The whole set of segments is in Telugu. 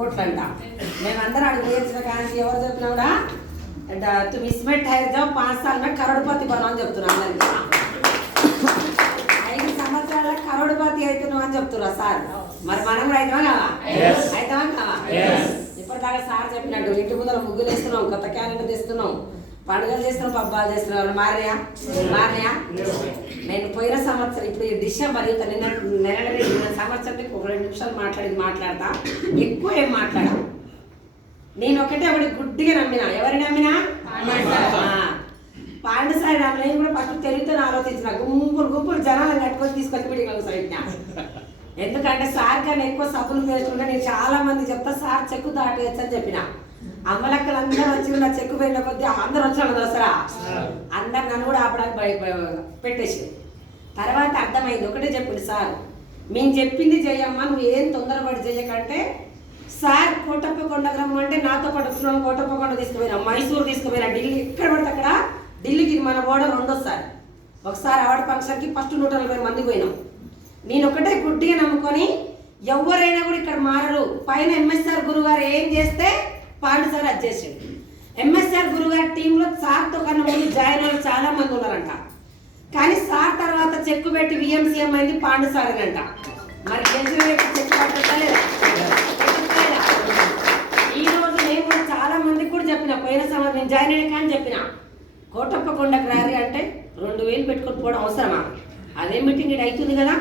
కోట్లు అంట. మేమందరం అడిగి వేయించిన కానీ ఎవరు చెప్పినా కూడా तुम इसमें ठहर जाओ 5 साल में करोड़पति बनो అని చెప్తున్నారు. అందరికి 5 సంవత్సరాల కరోడ్పతి అవుతున్నావు అని చెప్తున్నారు సార్. మరి మనం కూడా అవుతామా కావా? అవుతామా కావా? ఇప్పటిదాకా సార్ చెప్పినట్టు ఇంటి ముందర ముగ్గులు వేస్తున్నాం, కొత్త క్యాలెండర్ తెస్తున్నాం, పండుగలు చేస్తున్నాం, పబ్బాలు చేస్తున్నాం. మారినా నేను పోయిన సంవత్సరం ఇప్పుడు డిసెంబర్ నిన్న సంవత్సరానికి ఒక 2 నిమిషాలు మాట్లాడతా, ఎక్కువ ఏం మాట్లాడా. నేను ఒకటే గుడ్డిగా నమ్మినా. ఎవరిని నమ్మినా? పాండసారి నమ్మిన. నేను కూడా ఫస్ట్ తెలివితో ఆలోచించిన. గుంపులు జనాలను కట్టుకొని తీసుకొచ్చి మీటింగ్లకు సైట్నా. ఎందుకంటే సార్ కన్నా ఎక్కువ సబ్బులు వేస్తుంటే నేను చాలా మంది చెప్తా సార్ చెక్కు దాటేయచ్చు అని చెప్పిన. అమ్మలక్కలు అందరూ వచ్చి నా చెక్కు పోయిన కొద్దీ అందరు వచ్చాను దసరా అందరు నన్ను కూడా ఆపడానికి పెట్టేసి తర్వాత అర్థమైంది. ఒకటే చెప్పింది సార్, మేము చెప్పింది చెయ్యమ్మా, నువ్వు ఏం తొందరపడి చెయ్యకంటే. సార్ కోటప్పకొండ రమ్మంటే నాతో పాటు వచ్చిన కోటప్పకొండ తీసుకుపోయినా, మైసూరు తీసుకుపోయినా, ఢిల్లీ ఎక్కడ పడితే అక్కడ. ఢిల్లీకి మన ఓడ రెండోసారి. ఒకసారి అవార్డు ఫంక్షన్కి ఫస్ట్ 140 మంది పోయినాం. నేను ఒకటే గుడ్డిగా నమ్ముకొని ఎవరైనా కూడా ఇక్కడ మారరు. పైన ఎంఎస్ఆర్ గురుగారు ఏం చేస్తే పాండు సార్ అది చేసాడు. ఎంఎస్ఆర్ గురుగారి టీంలో సార్తో కన్నా ముందు జాయిన్ అయ్యి చాలా మంది ఉన్నారంట. కానీ సార్ తర్వాత చెక్కు పెట్టి విఎంసీఎం అయింది పాండు సార్ అంట. మరి చెక్కు పట్టలేదా? ఈ రోజు నేను కూడా చాలా మందికి కూడా చెప్పిన, పోయిన సంవత్సరం నేను జాయిన్ అయ్యా కానీ చెప్పిన, కోటప్పకొండకు రారి అంటే 2000 పెట్టుకొని పోవడం అవసరమా? అదే మీటింగ్ ఇది అవుతుంది కదా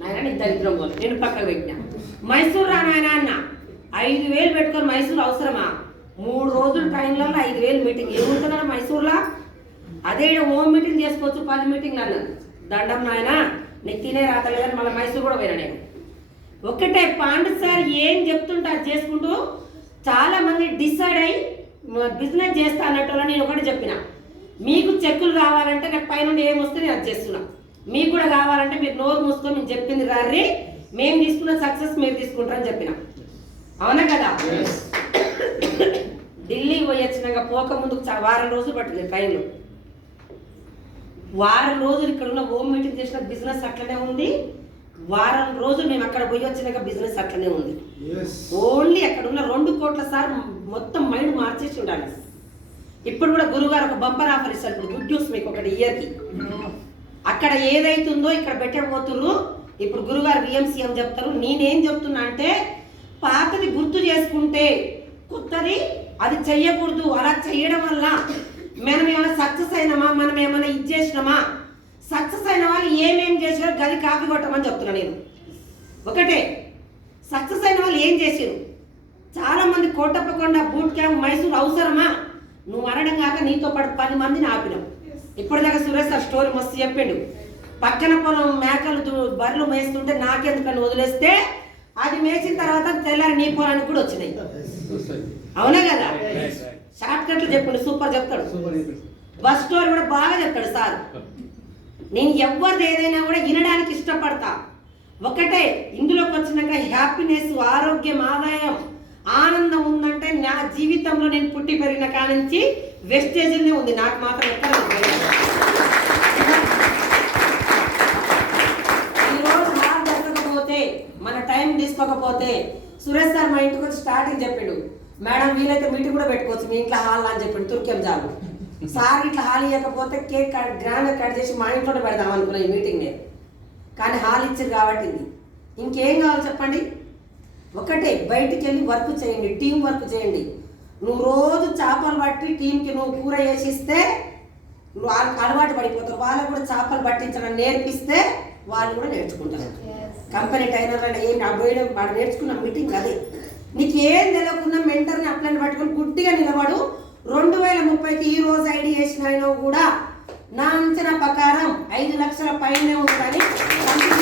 నాయన, నీకు దరిద్రం పోదు. నేను పక్కకు పెట్టిన. మైసూరు రా నాయన అన్న, 5000 పెట్టుకొని మైసూరు అవసరమా? 3 రోజుల టైంలో 5000 మీటింగ్ ఏముంటున్నారు మైసూరులో? అదే హోమ్ మీటింగ్ చేసుకోవచ్చు, 10 మీటింగ్లు అన్నారు. దండం నాయన, నీకు తినే రాతలేదని మళ్ళీ మైసూరు కూడా పోయినా నేను. ఒకటే పాండు సార్ ఏం చెప్తుంటే అది చేసుకుంటూ చాలా మంది డిసైడ్ అయ్యి బిజినెస్ చేస్తా అన్నట్టు. నేను ఒకటి చెప్పిన, మీకు చెక్కులు కావాలంటే నాకు పైన ఏమొస్తే నేను అది చేస్తున్నా. మీకు కూడా కావాలంటే మీరు నోరు మూసుకొని మేము చెప్పింది రారి, మేము తీసుకున్న సక్సెస్ మీరు తీసుకుంటారని చెప్పిన. అవునా కదా? ఢిల్లీ పోయి వచ్చినాక పోక ముందుకు వారం రోజులు పట్టింది ట్రైన్లో. వారం రోజులు ఇక్కడ ఉన్న హోమ్ మీటింగ్ చేసిన బిజినెస్ అట్లనే ఉంది. వారం రోజులు మేము అక్కడ పోయి వచ్చినాక బిజినెస్ అట్లనే ఉంది. ఓన్లీ అక్కడ ఉన్న 2 కోట్ల సార్ మొత్తం మైండ్ మార్చేసి ఉండాలి. ఇప్పుడు కూడా గురుగారు ఒక బంపర్ ఆఫర్ ఇస్తారు. ఇప్పుడు గుడ్ న్యూస్ మీకు ఒకటి ఇయర్కి. అక్కడ ఏదైతుందో ఇక్కడ పెట్టబోతున్నారు. ఇప్పుడు గురుగారు విఎంసీఎం చెప్తారు. నేనేం చెప్తున్నా అంటే, పాతది గుర్తు చేసుకుంటే కొత్తది అది చెయ్యకూడదు. అలా చెయ్యడం వల్ల మనం ఏమైనా సక్సెస్ అయినామా, మనం ఏమైనా ఇది చేసినామా, సక్సెస్ అయిన వాళ్ళు ఏమేం చేసారో గది కాపీ కొట్టమని చెప్తున్నా నేను. ఒకటే, సక్సెస్ అయిన వాళ్ళు ఏం చేసారు? చాలా మంది కోటప్పకొండ బూట్ క్యాంప్ మైసూరు అవసరమా? నువ్వు అనడం కాక నీతో పాటు 10 మందిని ఆపినావు. ఇప్పటిదాకా సురేష్ సార్ స్టోరీ మస్తు చెప్పిండు. పక్కన పొలం మేకలు బర్రెలు మేస్తుంటే నాకెందుకని వదిలేస్తే అది మేసిన తర్వాత తెల్లారి నీ పొలానికి కూడా వచ్చినాయి. అవునా కదా? షార్ట్ కట్లు చెప్పిండు, సూపర్ చెప్తాడు. బస్ స్టోరీ కూడా బాగా చెప్తాడు సార్. నేను ఎవరిది ఏదైనా కూడా వినడానికి ఇష్టపడతా. ఒకటే, ఇందులోకి వచ్చినాక హ్యాపీనెస్, ఆరోగ్యం, ఆదాయం, ఆనందం ఉందంటే నా జీవితంలో నేను పుట్టి పెరిగిన కాడి నుంచి వెస్టేజ్నే ఉంది. నాకు మాత్రం ఎక్కడ ఈరోజు హాల్ దొరకకపోతే, మన టైం తీసుకోకపోతే, సురేష్ సార్ మా ఇంటికి వచ్చి స్టార్టింగ్ చెప్పిండు, మేడం వీలైతే మీటింగ్ కూడా పెట్టుకోవచ్చు మీ ఇంట్లో హాల్ అని చెప్పిండు. తుర్కేం చాలు సార్ ఇట్లా హాల్ ఇవ్వకపోతే కేక్ గ్రాండ్గా కట్ చేసి మా ఇంట్లోనే పెడదాం అనుకున్నా ఈ మీటింగ్ నేను. కానీ హాల్ ఇచ్చారు కాబట్టి ఇంకేం కావాలి చెప్పండి? ఒకటే, బయటికి వెళ్ళి వర్క్ చేయండి, టీం వర్క్ చేయండి. నువ్వు రోజు చేపలు పట్టి టీంకి నువ్వు కూర వేసిస్తే నువ్వు అలవాటు పడిపోతావు. వాళ్ళకు కూడా చేపలు పట్టించడం నేర్పిస్తే వాళ్ళు కూడా నేర్చుకుంటారు. కంపెనీ టైనర్ అంటే ఏం పోయడం వాడు నేర్చుకున్న మీటింగ్ అదే. నీకు ఏం తెలియకుండా మెంటర్ని అప్లైన్ పట్టుకొని గుడ్డిగా నిలబడు. 2030కి ఈ రోజు ఐడి చేసిన ఆయన కూడా నా అంచనా ప్రకారం 5 లక్షల పైనే ఉందని కంపెనీ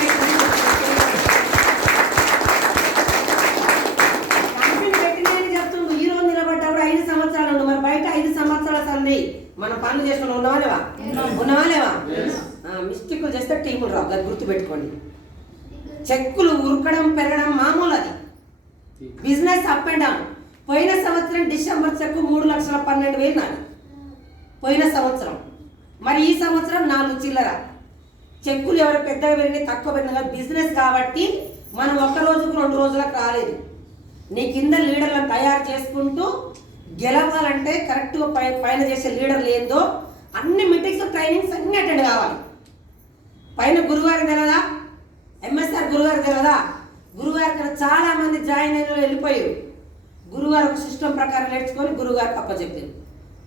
పెట్టిన చెప్తుండు. ఈ రోజు నిలబడ్డప్పుడు 5 సంవత్సరాలు ఉండు. మరి బయట 5 సంవత్సరాల సంది మనం పనులు చేసుకుని ఉన్నావా లేవా? మిస్టేక్లు చేస్తే టీములు రావు, అది గుర్తుపెట్టుకోండి. చెక్కులు ఉరకడం పెరగడం మామూలు, అది బిజినెస్ అప్ అండ్ డౌన్. పోయిన సంవత్సరం డిసెంబర్ చెక్కు 3,12,000 నాది పోయిన సంవత్సరం. మరి ఈ సంవత్సరం 4 చిల్లర. చెక్కులు ఎవరు పెద్దగా పెరిగినాయి తక్కువ పెరిగినా బిజినెస్ కాబట్టి మనం 1 రోజుకు 2 రోజులకు రాలేదు. నీ కింద లీడర్లను తయారు చేసుకుంటూ గెలవాలంటే కరెక్ట్గా పైన చేసే లీడర్లు ఏందో అన్ని మీటింగ్స్ ట్రైనింగ్స్ అన్ని అటెండ్ కావాలి. పైన గురువారికి తెలదా, ఎంఎస్ఆర్ గురువారికి తెలదా, గురువారి కన్నా చాలా మంది జాయిన్ అయిన వెళ్ళిపోయారు. గురువారు ఒక సిస్టమ్ ప్రకారం నేర్చుకొని గురుగారికి అప్పచెప్పారు.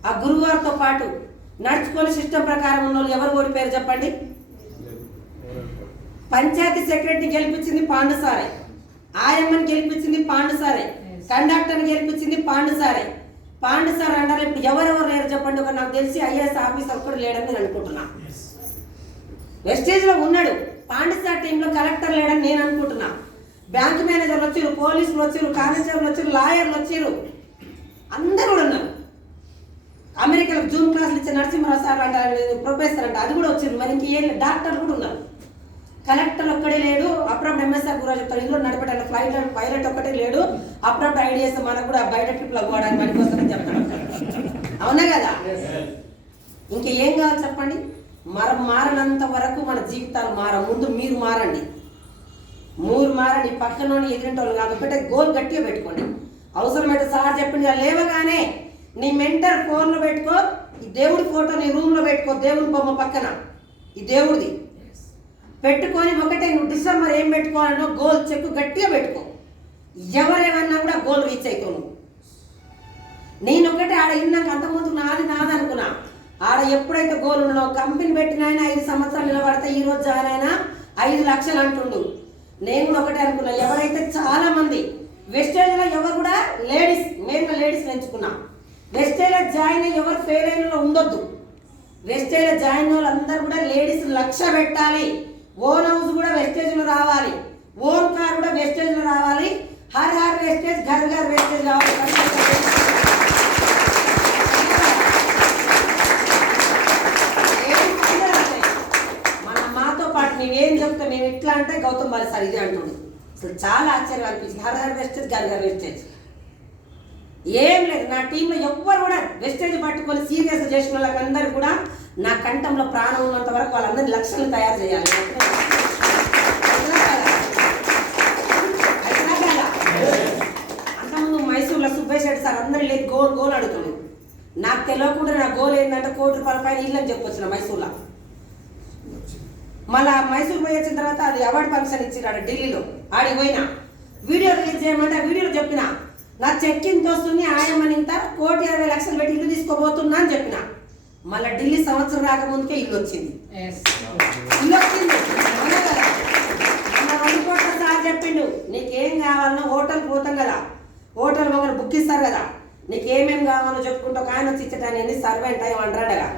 ఆ గురువారితో పాటు నడుచుకొని సిస్టమ్ ప్రకారం ఉన్న వాళ్ళు ఎవరు ఓడిపోయారు చెప్పండి? పంచాయతీ సెక్రటరీని గెలిపించింది పాండుసారే, ఆయమ్మని గెలిపించింది పాండుసారే, కండక్టర్ని గెలిపించింది పాండుసారే. పాండుసార్ అంటారు. ఇప్పుడు ఎవరెవరు లేరు చెప్పండి? ఒక నాకు తెలిసి ఐఏఎస్ ఆఫీసర్ ఒక్కడు లేడని నేను అనుకుంటున్నా. వెస్టేజ్లో ఉన్నాడు పాండుసార్ టీంలో, కలెక్టర్ లేడని నేను అనుకుంటున్నా. బ్యాంక్ మేనేజర్లు వచ్చారు, పోలీసులు వచ్చారు, కానిస్టేబుల్ వచ్చారు, లాయర్లు వచ్చారు, అందరూ కూడా ఉన్నారు. అమెరికాలో జూమ్ క్లాసులు ఇచ్చే నరసింహరావు సార్ అంటారు, ప్రొఫెసర్ అంటే అది కూడా వచ్చింది. మరి ఇంకేం డాక్టర్లు కూడా ఉన్నారు. కలెక్టర్ ఒక్కడే లేడు. అప్పుడప్పుడు ఎంఎస్ఆర్ గురా చెప్తాడు, ఇందులో నడిపేట ఫ్లైట్ పైలట్ ఒక్కటే లేడు. అప్పుడప్పుడు ఐడియాస్ మనకు కూడా బయట ట్రిప్లో పోవడానికి పనికొస్తుందని చెప్తాడు. అవునా కదా? ఇంకా ఏం కావాలి చెప్పండి? మారనంత వరకు మన జీవితాలు ముందు మీరు మారండి. పక్కనోని ఎదిరింటోళ్ళు కాదు. ఒకటే గోల్ గట్టిగా పెట్టుకోండి. అవసరమైతే సార్ చెప్పింది లేవగానే నీ మెంటర్ ఫోన్లో పెట్టుకో, ఈ దేవుడి ఫోటో నీ రూమ్లో పెట్టుకో, దేవుడి బొమ్మ పక్కన ఈ దేవుడిది పెట్టుకొని ఒకటే నువ్వు డిసెంబర్ ఏం పెట్టుకోవాలన్నో గోల్ చెక్కు గట్టిగా పెట్టుకో. ఎవరేమన్నా కూడా గోల్ రీచ్ అవుతావు. నేను ఒకటే ఆడ ఇన్నాక అంతకుముందు నాది అనుకున్నా. ఆడ ఎప్పుడైతే గోల్ ఉన్నావు, కంపెనీ పెట్టిన ఆయన 5 సంవత్సరాలు నిలబడితే ఈ రోజు జాయిన్ అయినా 5 లక్షలు అంటుండు. నేను కూడా ఒకటే అనుకున్నా, ఎవరైతే చాలా మంది వెస్టేజ్లో ఎవరు కూడా లేడీస్, నేను లేడీస్ ఎంచుకున్నా. వెస్టేజ్లో జాయిన్ అయ్యి ఎవరు ఫెయిల్ అయిన ఉండొద్దు. వెస్టేజ్లో జాయిన్ వాళ్ళందరూ కూడా లేడీస్ 1 లక్ష పెట్టాలి. ఓన్ హౌస్ కూడా వెస్టేజ్లో రావాలి, ఓన్ కార్ కూడా వెస్టేజ్లో రావాలి. హర్ వెస్టేజ్, ఘర్ వెస్టేజ్ కావాలి. నీవేం చెప్తా, మేము ఇట్లా అంటే గౌతమ్ బాలి సార్ ఇదే అంటుండు. అసలు చాలా ఆశ్చర్యం అనిపించింది. హర్ వెస్టేజ్, ఘర్ వెస్టేజ్ ఏం లేదు. నా టీంలో ఎవ్వరు కూడా వెస్టేజ్ పట్టుకొని సీరియస్గా చేసిన వాళ్ళకందరూ కూడా నా కంఠంలో ప్రాణం ఉన్నంత వరకు వాళ్ళందరినీ లక్షలు తయారు చేయాలి. అంతకుముందు మైసూర్లో సుబ్బేష్ రెడ్డి సార్ అందరూ లేదు గోల్ అడుగుతుంది. నాకు తెలియకుండా నా గోల్ ఏంటంటే 1 కోటి రూపాయల పైన ఇల్లు అని చెప్పొచ్చిన మైసూర్లో. మళ్ళీ మైసూర్ పోయి వచ్చిన తర్వాత అది అవార్డు ఫంక్షన్ ఇచ్చినాడు ఢిల్లీలో. ఆడికి పోయినా వీడియో రిలీజ్ చేయమంటే ఆ వీడియోలో చెప్పిన నా చెక్ ఇంత వస్తుంది, ఆయమ్మని ఇంత 1,20,00,000 పెట్టి ఇల్లు తీసుకోబోతున్నా అని చెప్పిన. మళ్ళీ ఢిల్లీ సంవత్సరం రాకముందుకే ఇల్లు వచ్చింది. 2 కోట్ల సార్ చెప్పిండు, నీకేం కావాలన్నా హోటల్ పోతాం కదా, హోటల్ మమ్మల్ని బుక్ ఇస్తారు కదా, నీకేమేమి కావాలో చెప్పుకుంటూ ఒక ఆయన వచ్చి ఇచ్చటాన్ని సర్వెంట్ అయ్యి అంటాడగా.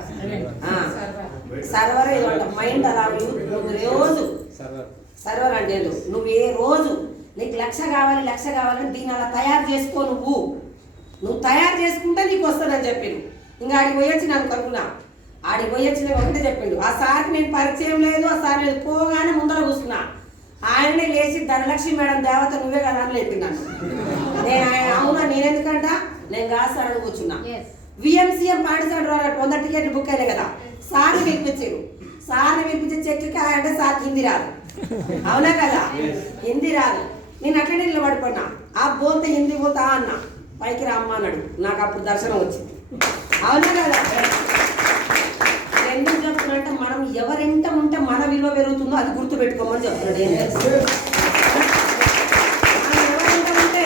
సర్వర్ ఏదో అంట మైండ్ అలా. నువ్వు రోజు సర్వర్ అంటే నువ్వు ఏ రోజు నీకు 1 లక్ష కావాలని దీన్ని అలా తయారు చేసుకో. నువ్వు తయారు చేసుకుంటే నీకు వస్తుందని చెప్పిండు. ఇంకా ఆడికి పోయొచ్చి నాకు కనుక్కున్నా. ఆడికి పోయొచ్చిన ఒకటే చెప్పిండు. ఆ సార్కి నేను పరిచయం లేదు, ఆ సార్ లేదు. పోగానే ముందర కూర్చున్నా. ఆయననే లేచి ధనలక్ష్మి మేడం దేవత నువ్వే కదా అని లేపిండాను. నేను అవునా నేనెందుకంట, నేను కాదు సార్ అని కూర్చున్నా. విఎంసీఎం పాటిస్తాడు 100 టికెట్లు బుక్ అయినాయి కదా, సార్ని పిలిపించారు. సార్ని పిలిపించి చెట్లు కాయంటే సార్ హిందీ రాదు. అవునా కదా? హిందీ రాదు. నేను అట్లనే నిలబడిపోయినా. ఆ బోల్తే హిందీ బోల్తా అన్న, పైకి రామ్మ అన్నాడు. నాకు అప్పుడు దర్శనం వచ్చింది. అవునా కదా? ఎందుకు చెప్తున్నంటే మనం ఎవరెంట ఉంటే మన విలువ పెరుగుతుందో అది గుర్తు పెట్టుకోమని చెప్తున్నాడు. ఏం తెలుసు ఎవరెంట ఉంటే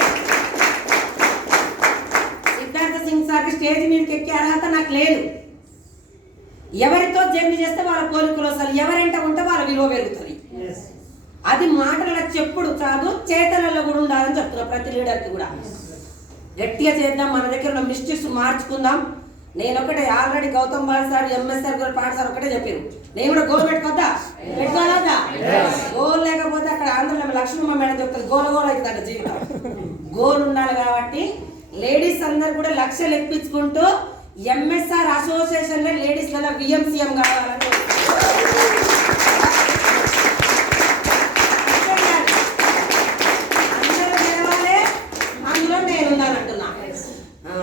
సిద్ధార్థ సింగ్ సార్కి స్టేజ్ మీదకి ఎక్కే అర్హత నాకు లేదు. ఎవరితో జర్నీ చేస్తే వాళ్ళ కోరికలు వస్తారు, ఎవరెంట ఉంటే వాళ్ళ విలువ పెరుగుతుంది. అది మాటల చెప్పుడు కాదు, చేతలలో కూడా ఉండాలని చెప్తున్నా. ప్రతి లీడర్కి కూడా గట్టిగా చేద్దాం, మన దగ్గర ఉన్న మిస్టేక్స్ మార్చుకుందాం. నేను ఒకటే already Gautam Bali sir, MSR గారు, పాట సార్ ఒకటే చెప్పారు. నేను కూడా గోల్ పెట్టుకోవద్దా? గోల్ లేకపోతే అక్కడ ఆంధ్రలో లక్ష్మమ్మ మేడం చెప్తారు గోల అవుతుందంట జీవితం. గోల్ ఉండాలి కాబట్టి లేడీస్ అందరు కూడా 1 లక్షలు ఎక్కించుకుంటూ ఎంఎస్ఆర్ అసోసియేషన్ లో లేడీస్ లలో విఎంసీఎం కావాలని అందులో నేనున్నానంటున్నా.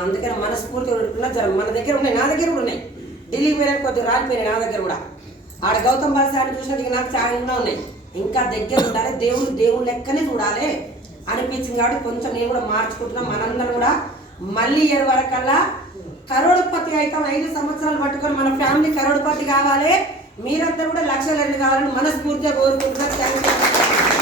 అందుకని మనస్ఫూర్తిగా మన దగ్గర ఉన్నాయి, నా దగ్గర కూడా ఉన్నాయి. ఢిల్లీకి వెళ్ళి కొద్దిగా రాలిపోయినాయి నా దగ్గర కూడా. ఆడ గౌతమ్ బాలి సార్ని చూసినా నాకు చాలా ఉన్నాయి. ఇంకా దగ్గర ఉండాలి. దేవుడు లెక్కనే చూడాలి. అనిపించింది కాబట్టి కొంచెం నేను కూడా మార్చుకుంటున్నాం. మనందరం కూడా మళ్ళీ ఇయర్ వరకల్లా కరోడుపతి అవుతాం. 5 సంవత్సరాలు పట్టుకొని మన ఫ్యామిలీ కరోడుపతి కావాలి. మీరంతా కూడా లక్షలు కావాలని మనస్ఫూర్తిగా కోరుకుంటున్నారు. Thank you.